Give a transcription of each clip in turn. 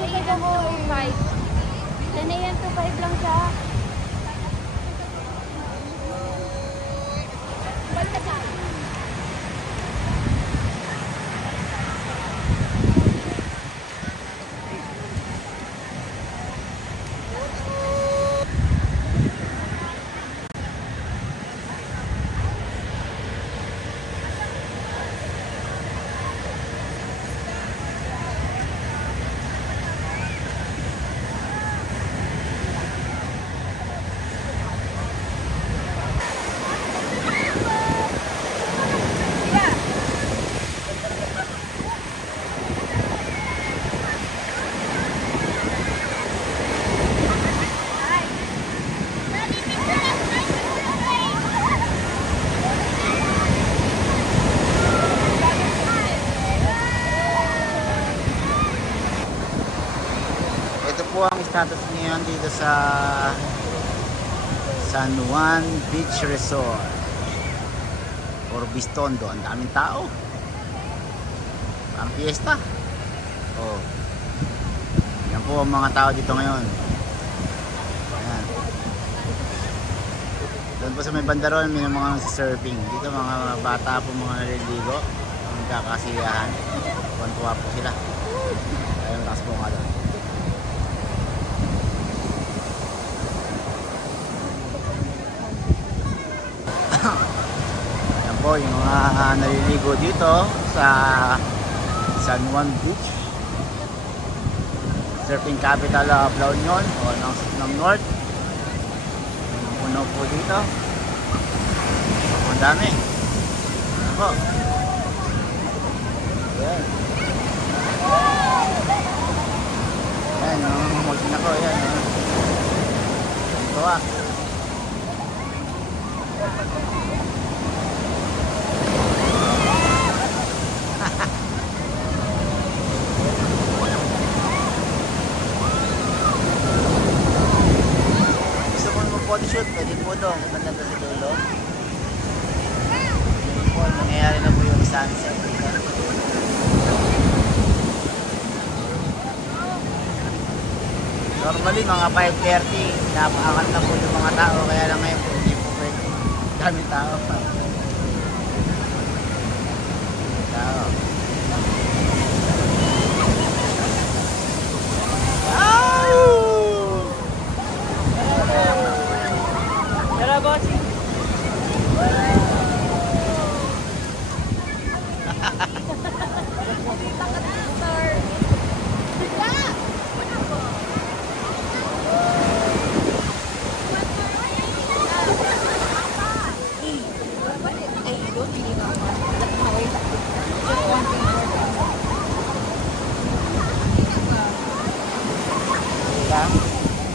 a.m. to 5. 10 a.m. to 5 lang siya. Ito po ang status ngayon dito sa San Juan Beach Resort or Bistondo. Ang daming tao. Ang fiesta. Oh. Yan po ang mga tao dito ngayon. Ayan. Doon po sa may bandaron, may mga surfing. Dito mga bata po, mga naliligo. Ang kakasiyahan. Kuwan-kuwa po sila. Ayun, taas po nga doon. Yan po yung mga naliligo dito sa San Juan Beach, surfing capital of La Union o ng North. Puno po dito. Ang dami. Ako. Yan. Yan, magsin ako. Yan. Ito ah. Shoot, pwede po doon, kumanda sa dulo. Yun po, nangyayari na po yung sunset dito. Normally mga 5:30, napaakan na po yung mga tao, kaya lang ngayon po hindi po pwede. Daming tao pa. Tao.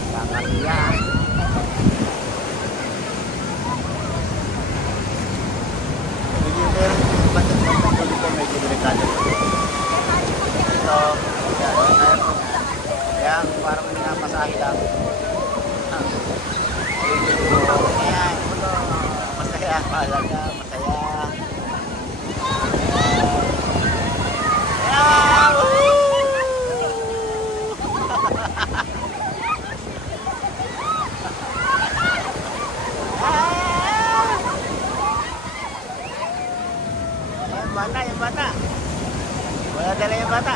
Kakasiyahan. Medyo meron yung bantag-bantag dito, medyo delikado po. Ito, kaya parang minapasahe lang. Ayan, masaya, mahalaga, masaya. Yung bata. Wala dala yung bata.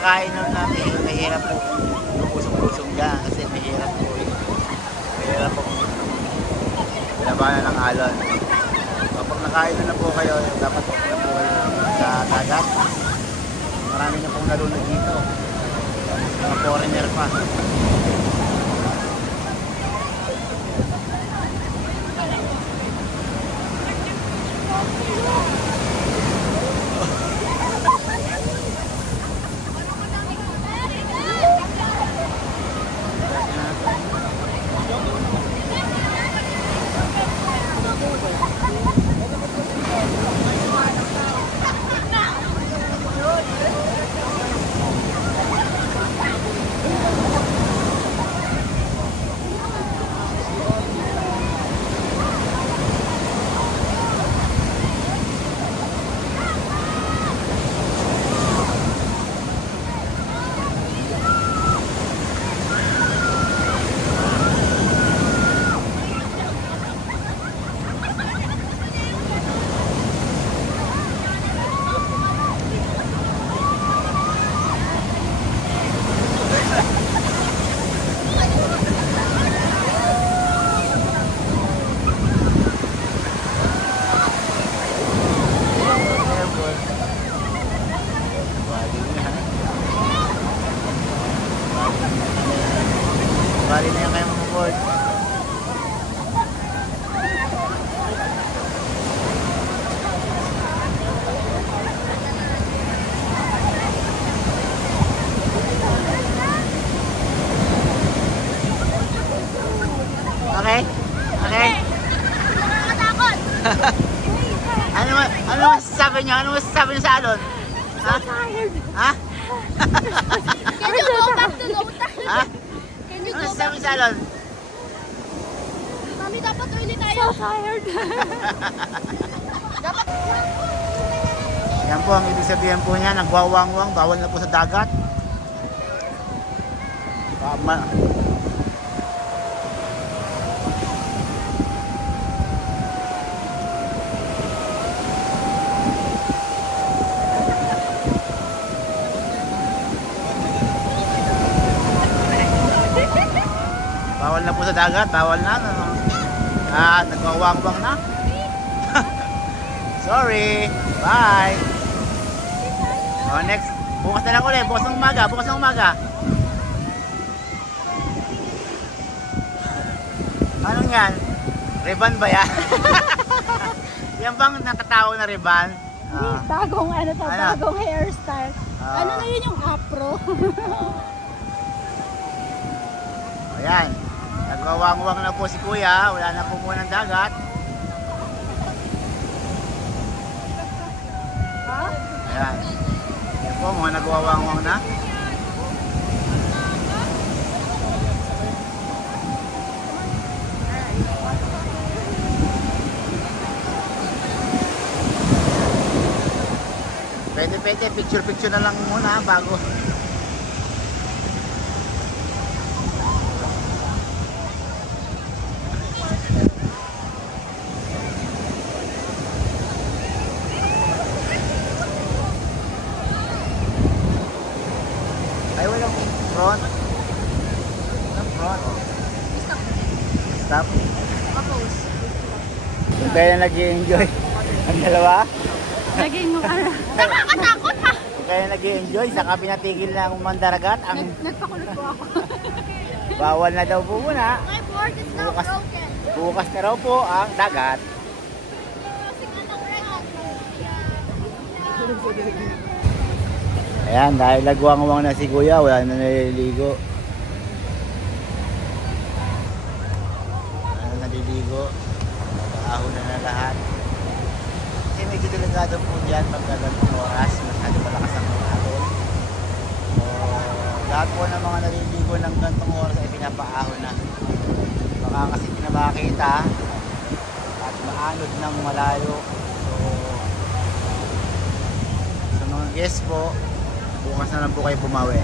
nakain nun namin, mahirap po lumusong-lusong dyan kasi mahirap po eh. Mahirap po labanan ng alon. Kapag nakain na po kayo, dapat po na po kayo sa dagat. Marami na pong nalunod dito. Mga foreigner pa. Bali na yan kayo mga board. Okay? Okay? Nakakatakot! Ano masasabi niyo? Ano masasabi niyo sa alon? Ha? Ha? Can you go back to the Ha? Can you Ano go masasabi back? sa alon? Mami, dapat ulit tayo. So tired. Dapat. Yan po ang ibig sabihin po niya, nagwawangwang, bawal na po sa dagat. Bawal na po sa dagat, bawal na. Ano? Nagwawangwang na. Sorry. Bye. Oh, next. Bukas na lang ulit. Bukas ng umaga. Bukas ng umaga. Anong yan? Ribbon ba yan? Yan bang natatao na ribbon? Bagong ano to, Ano? bagong hairstyle. Ano na yun yung afro? Ayan. Nagwawangwang na po si kuya. Wala na po muna ng dagat. Ha? Ayan. Yan po, mga nagwawangwang na. Pwede, picture na lang muna bago. Ay, walang front. Walang front. Stop. Kapos. Kung kaya nag-i-enjoy. Ang dalawa. Naging ano. Nakakatakot ha! Kung kaya nag-i-enjoy, saka pinatigil na ang mandaragat. Ang Nagpakulot po ako. bawal na daw po muna. My board is now Bukas. broken. Bukas na raw po ang dagat. Ayan, dahil nagwangwang na si kuya, wala na naliligo. Wala na naliligo. Ahon na lahat. Kasi medyo delikado po dyan pag gagantong oras. Masyado malakas ang alon. So, lahat po ng mga naliligo ng gantong oras ay pinapaahon na. Baka kasi pinabakita at maanod ng malayo. So mga guests po, bukas na lang po kayo bumawi.